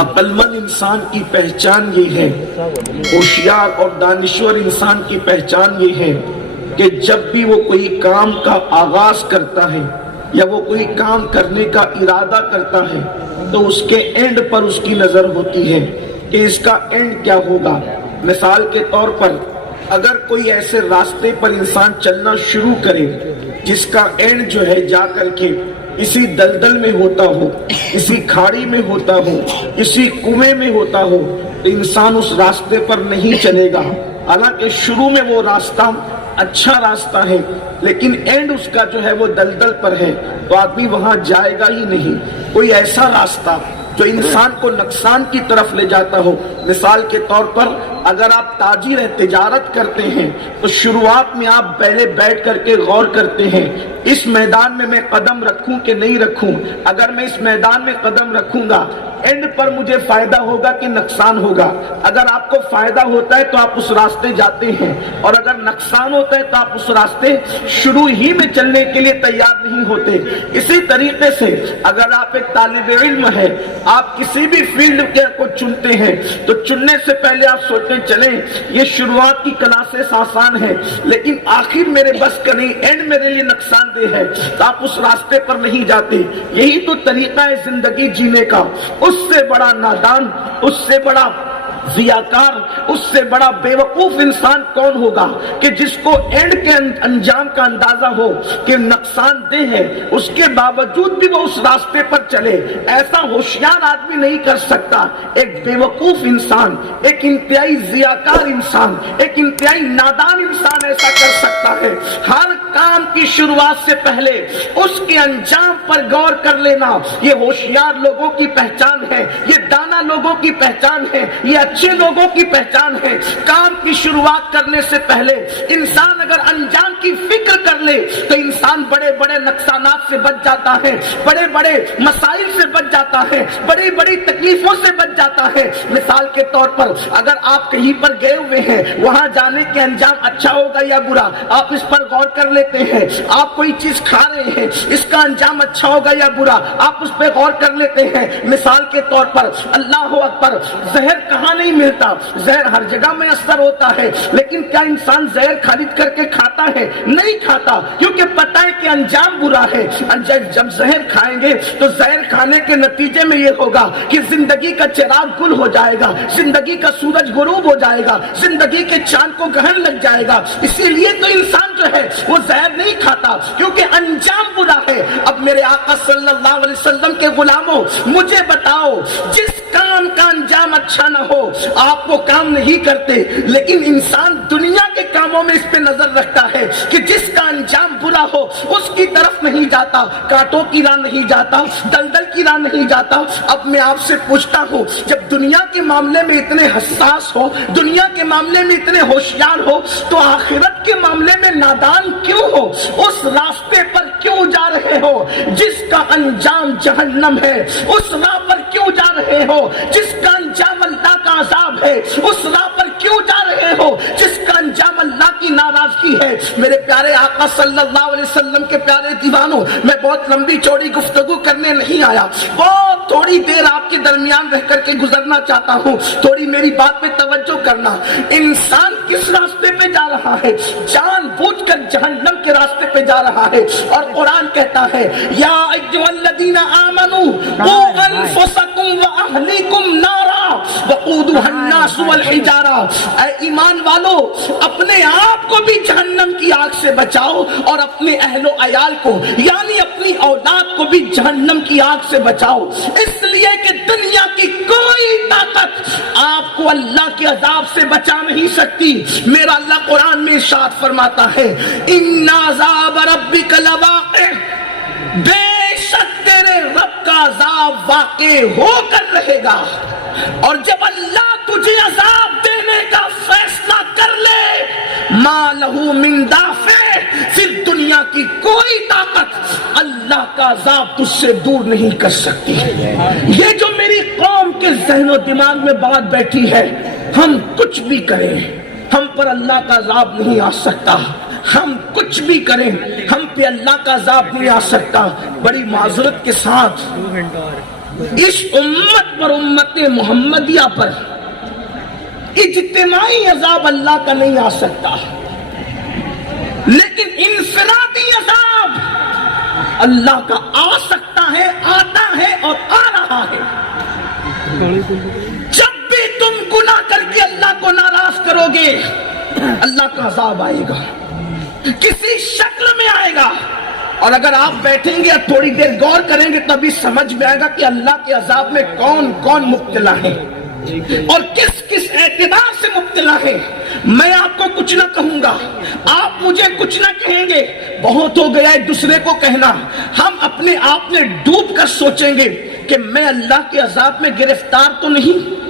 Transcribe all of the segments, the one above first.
عقل مند انسان کی پہچان یہ ہے، ہوشیار اور دانشور انسان کی پہچان یہ ہے کہ جب بھی وہ کوئی کام کا آغاز کرتا ہے یا وہ کوئی کام کرنے کا ارادہ کرتا ہے تو اس کے اینڈ پر اس کی نظر ہوتی ہے کہ اس کا اینڈ کیا ہوگا۔ مثال کے طور پر اگر کوئی ایسے راستے پر انسان چلنا شروع کرے جس کا اینڈ جو ہے جا کر کے اسی دلدل میں ہوتا ہو، اسی کھاڑی میں ہوتا ہو، اسی کنویں میں ہوتا ہو، تو انسان اس راستے پر نہیں چلے گا۔ حالانکہ شروع میں وہ راستہ اچھا راستہ ہے لیکن اینڈ اس کا جو ہے وہ دلدل پر ہے تو آدمی وہاں جائے گا ہی نہیں۔ کوئی ایسا راستہ جو انسان کو نقصان کی طرف لے جاتا ہو، مثال کے طور پر اگر آپ تاجر ہیں، تجارت کرتے ہیں تو شروعات میں آپ پہلے بیٹھ کر کے غور کرتے ہیں اس میدان میں قدم رکھوں کہ نہیں رکھوں، اگر میں اس میدان میں قدم رکھوں گا اینڈ پر مجھے فائدہ ہوگا کہ نقصان ہوگا۔ اگر آپ کو فائدہ ہوتا ہے تو آپ اس راستے جاتے ہیں اور اگر نقصان ہوتا ہے تو آپ اس راستے شروع ہی میں چلنے کے لیے تیار نہیں ہوتے۔ اسی طریقے سے اگر آپ ایک طالب علم ہے، آپ کسی بھی فیلڈ کو چنتے ہیں تو چننے سے پہلے آپ سوچتے چلیں یہ شروعات کی کلاسز آسان ہے لیکن آخر میرے بس کا نہیں، اینڈ میرے لیے نقصان دہ ہے، تو آپ اس راستے پر نہیں جاتے۔ یہی تو طریقہ ہے زندگی جینے کا۔ اس سے بڑا نادان، اس سے بڑا ضیاکار، اس سے بڑا بے وقوف انسان کون ہوگا کہ جس کو اینڈ کے انجام کا اندازہ ہو کہ نقصان دہ ہے، اس کے باوجود بھی وہ اس راستے پر چلے۔ ایسا ہوشیار آدمی نہیں کر سکتا۔ ایک بے وقوف انسان، ایک انتہائی ضیاکار انسان، ایک انتہائی نادان انسان ایسا کر سکتا ہے۔ ہر کام کی شروعات سے پہلے اس کے انجام پر غور کر لینا یہ ہوشیار لوگوں کی پہچان ہے، یہ دانا لوگوں کی پہچان ہے، یہ اچھے لوگوں کی پہچان ہے۔ کام کی شروعات کرنے سے پہلے انسان اگر انجام کی فکر کر لے تو انسان بڑے بڑے نقصانات سے بچ جاتا ہے، بڑے بڑے مسائل سے بچ جاتا ہے، بڑی بڑی تکلیفوں سے بچ جاتا ہے۔ مثال کے طور پر اگر آپ کہیں پر گئے ہوئے ہیں، وہاں جانے کے انجام اچھا ہوگا یا برا آپ اس پر غور کر لیتے ہیں۔ آپ کوئی چیز کھا رہے ہیں، اس کا انجام اچھا ہوگا یا برا آپ اس پہ غور کر لیتے ہیں۔ مثال کے طور پر اللہ اکبر، زہر کہاں نہیں ملتا، زہر ہر جگہ میں اثر ہوتا ہے، لیکن کیا انسان زہر خرید کر کے کھاتا ہے؟ نہیں کھاتا، کیونکہ پتہ ہے کہ انجام برا ہے۔ جب زہر کھائیں گے تو زہر کھانے کے نتیجے میں یہ ہوگا کہ زندگی کا چراغ گل ہو جائے گا، زندگی کا سورج غروب ہو جائے گا، زندگی کے چاند کو گرہن لگ جائے گا۔ اسی لیے تو انسان جو ہے وہ زہر نہیں کھاتا کیونکہ انجام برا ہے۔ اب میرے آقا صلی اللہ علیہ وسلم کے غلاموں مجھے بتاؤ، جس کام کا انجام اچھا نہ ہو آپ وہ کام نہیں کرتے، لیکن انسان دنیا کے کاموں میں اس پہ نظر رکھتا ہے کہ جس کا انجام برا ہو اس کی طرف نہیں جاتا، کانٹوں کی راہ نہیں جاتا، دلدل کی راہ نہیں جاتا۔ اب میں آپ سے پوچھتا ہوں، جب دنیا کے معاملے میں اتنے حساس ہو، دنیا کے معاملے میں اتنے ہوشیار ہو، تو آخرت کے معاملے میں نادان کیوں ہو؟ اس راستے پر کیوں جا رہے ہو جس کا انجام جہنم ہے؟ اس راہ پر کیوں جا رہے ہو جس کا انجام اللہ کا عذاب ہے؟ اس راہ پر کیوں جا رہے ہو جس کا انجام اللہ کی ناراضگی ہے؟ میرے پیارے آقا صلی اللہ علیہ وسلم کے پیارے دیوانوں، میں بہت لمبی چوڑی گفتگو کرنے نہیں آیا، بہت تھوڑی دیر آپ کے درمیان رہ کر کے گزرنا چاہتا ہوں، تھوڑی میری بات پہ توجہ کرنا۔ انسان کس راستے پہ جا رہا ہے؟ جان بوجھ کر جہنم کے راستے پہ جا رہا ہے، اور قرآن کہتا ہے یا ایھا الذین آمنوا قوا انفسکم واہلیکم نارا وقودھا الناس والحجارہ، اے ایمان والو اپنے آپ کو بھی جہنم کی آگ سے بچاؤ اور اپنے اہل و عیال کو یعنی اپنی اولاد کو بھی جہنم کی آگ سے بچاؤ، اس لیے کہ دنیا کی کوئی طاقت آپ کو اللہ کے عذاب سے بچا نہیں سکتی۔ میرا اللہ قرآن میں ارشاد فرماتا ہے ان عذاب ربک لواقع، بے شک تیرے رب کا عذاب واقع ہو کر رہے گا، اور جب اللہ تجھے عذاب دینے کا فیصلہ کر لے ما لہو من دافع، پھر دنیا کی کوئی طاقت اللہ کا عذاب تجھ سے دور نہیں کر سکتی۔ یہ جو میری قوم کے ذہن و دماغ میں بات بیٹھی ہے، ہم کچھ بھی کریں ہم پر اللہ کا عذاب نہیں آ سکتا، ہم کچھ بھی کریں ہم پہ اللہ کا عذاب نہیں آ سکتا۔ بڑی معذرت کے ساتھ اس امت پر، امت محمدیہ پر اجتماعی عذاب اللہ کا نہیں آ سکتا، لیکن انفرادی عذاب اللہ کا آ سکتا ہے، آتا ہے اور آ رہا ہے۔ جب بھی تم گناہ کر کے اللہ کو ناراض کرو گے، اللہ کا عذاب آئے گا، کسی شکل میں آئے گا۔ اور اگر آپ بیٹھیں گے اور تھوڑی دیر غور کریں گے تبھی سمجھ میں آئے گا کہ اللہ کے عذاب میں کون کون مبتلا ہے اور کس کس اعتبار سے مبتلا ہے۔ میں آپ کو کچھ نہ کہوں گا، آپ مجھے کچھ نہ کہیں گے، بہت ہو گیا ایک دوسرے کو کہنا۔ ہم اپنے آپ میں ڈوب کر سوچیں گے کہ میں اللہ کے عذاب میں گرفتار تو نہیں،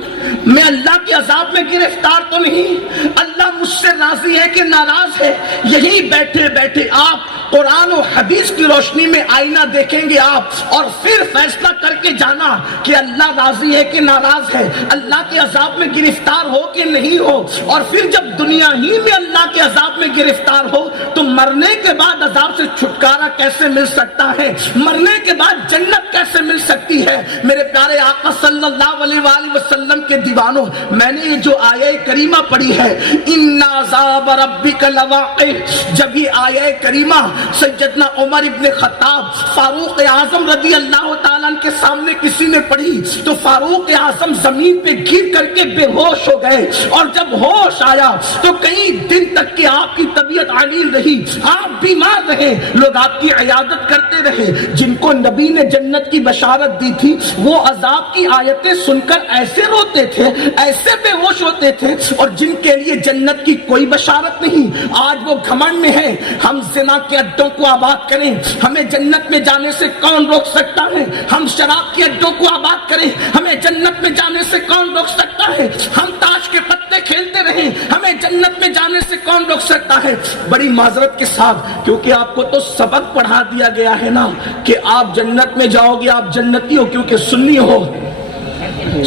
میں اللہ کے عذاب میں گرفتار تو نہیں، اللہ مجھ سے راضی ہے کہ ناراض ہے۔ یہی بیٹھے بیٹھے آپ قرآن و حدیث کی روشنی میں آئینہ دیکھیں گے آپ، اور پھر فیصلہ کر کے جانا کہ اللہ راضی ہے کہ ناراض ہے، اللہ کے عذاب میں گرفتار ہو کہ نہیں ہو۔ اور پھر جب دنیا ہی میں اللہ کے عذاب میں گرفتار ہو تو مرنے کے بعد عذاب سے چھٹکارا کیسے مل سکتا ہے، مرنے کے بعد جنت کیسے مل سکتی ہے۔ میرے پیارے آقا صلی اللہ علیہ وآلہ وسلم کے دیوانوں، میں نے یہ جو آیہ کریمہ پڑھی ہے، ان عذاب ربک لواقع، جب یہ آیہ کریمہ سیدنا عمر ابن خطاب فاروق اعظم رضی اللہ تعالیٰ عنہ کے سامنے کسی نے پڑھی تو فاروق اعظم زمین پہ گر کر کے بے ہوش ہو گئے، اور جب ہوش آیا تو کئی دن تک کہ آپ کی طبیعت علیل رہی، آپ بیمار رہے، لوگ آپ کی عیادت کرتے رہے۔ جن کو نبی نے جنت کی بشارت دی تھی وہ عذاب کی آیتیں سن کر ایسے روتے تھے، ایسے بے ہوش ہوتے تھے، اور جن کے لیے جنت کی کوئی بشارت نہیں، آج وہ گھمنڈ میں ہے۔ ہم زنا کے اڈوں کو آباد کریں، ہمیں جنت میں جانے سے کون روک سکتا ہے؟ ہم شراب کے اڈوں کو آباد کریں، ہمیں جنت میں جانے سے کون روک سکتا ہے؟ ہم تاش کے پتے کھیلتے رہیں، ہمیں جنت میں جانے سے کون روک سکتا ہے؟ بڑی معذرت کے ساتھ، کیونکہ آپ کو تو سبق پڑھا دیا گیا ہے نا کہ آپ جنت میں جاؤ گے، آپ جنتی ہو کیونکہ سنی ہو،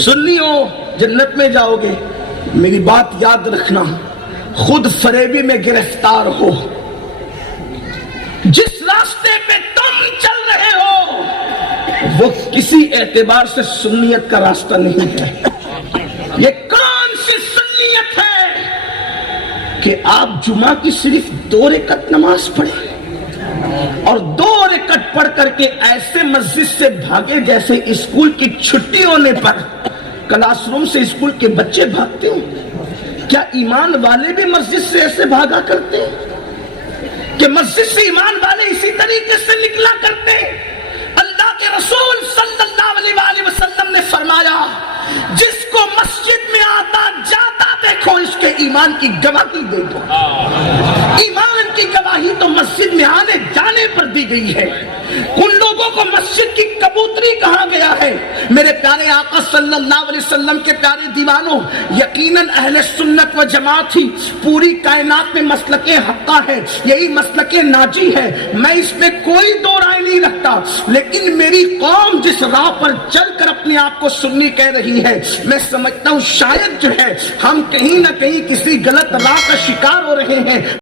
سنی ہو جنت میں جاؤ گے۔ میری بات یاد رکھنا، خود فریبی میں گرفتار ہو، جس راستے پہ تم چل رہے ہو وہ کسی اعتبار سے سنیت کا راستہ نہیں ہے۔ یہ کون سی سنیت ہے کہ آپ جمعہ کی صرف 2 رکعت نماز پڑھیں اور 2 رکعت پڑھ کر کے ایسے مسجد سے بھاگے جیسے اسکول کی چھٹی ہونے پر کلاس روم سے اسکول کے بچے بھاگتے ہوں؟ کیا ایمان والے بھی مسجد سے ایسے بھاگا کرتے ہیں کہ مسجد سے ایمان والے اسی طریقے سے نکلا کرتے ہیں؟ اللہ کے رسول صلی اللہ علیہ وآلہ وسلم نے فرمایا، جس کو مسجد میں آتا جاتا دیکھو اس کے ایمان کی گواہی دے دو۔ ایمان کی گواہی تو مسجد میں آنے جانے پر دی گئی ہے، ان لوگوں کو مسجد کی کبوتری کہا گیا ہے۔ میرے پیارے آقا صلی اللہ علیہ وسلم کے پیارے دیوانوں، یقیناً اہل سنت و جماعت ہی پوری کائنات میں مسلک حقہ ہے، یہی مسلک ناجی ہے، میں اس میں کوئی دو رائے نہیں رکھتا۔ لیکن میری قوم جس راہ پر چل کر اپنے آپ کو سنی کہہ رہی ہے، میں سمجھتا ہوں شاید جو ہے ہم کہیں نہ کہیں کسی غلط راہ کا شکار ہو رہے ہیں۔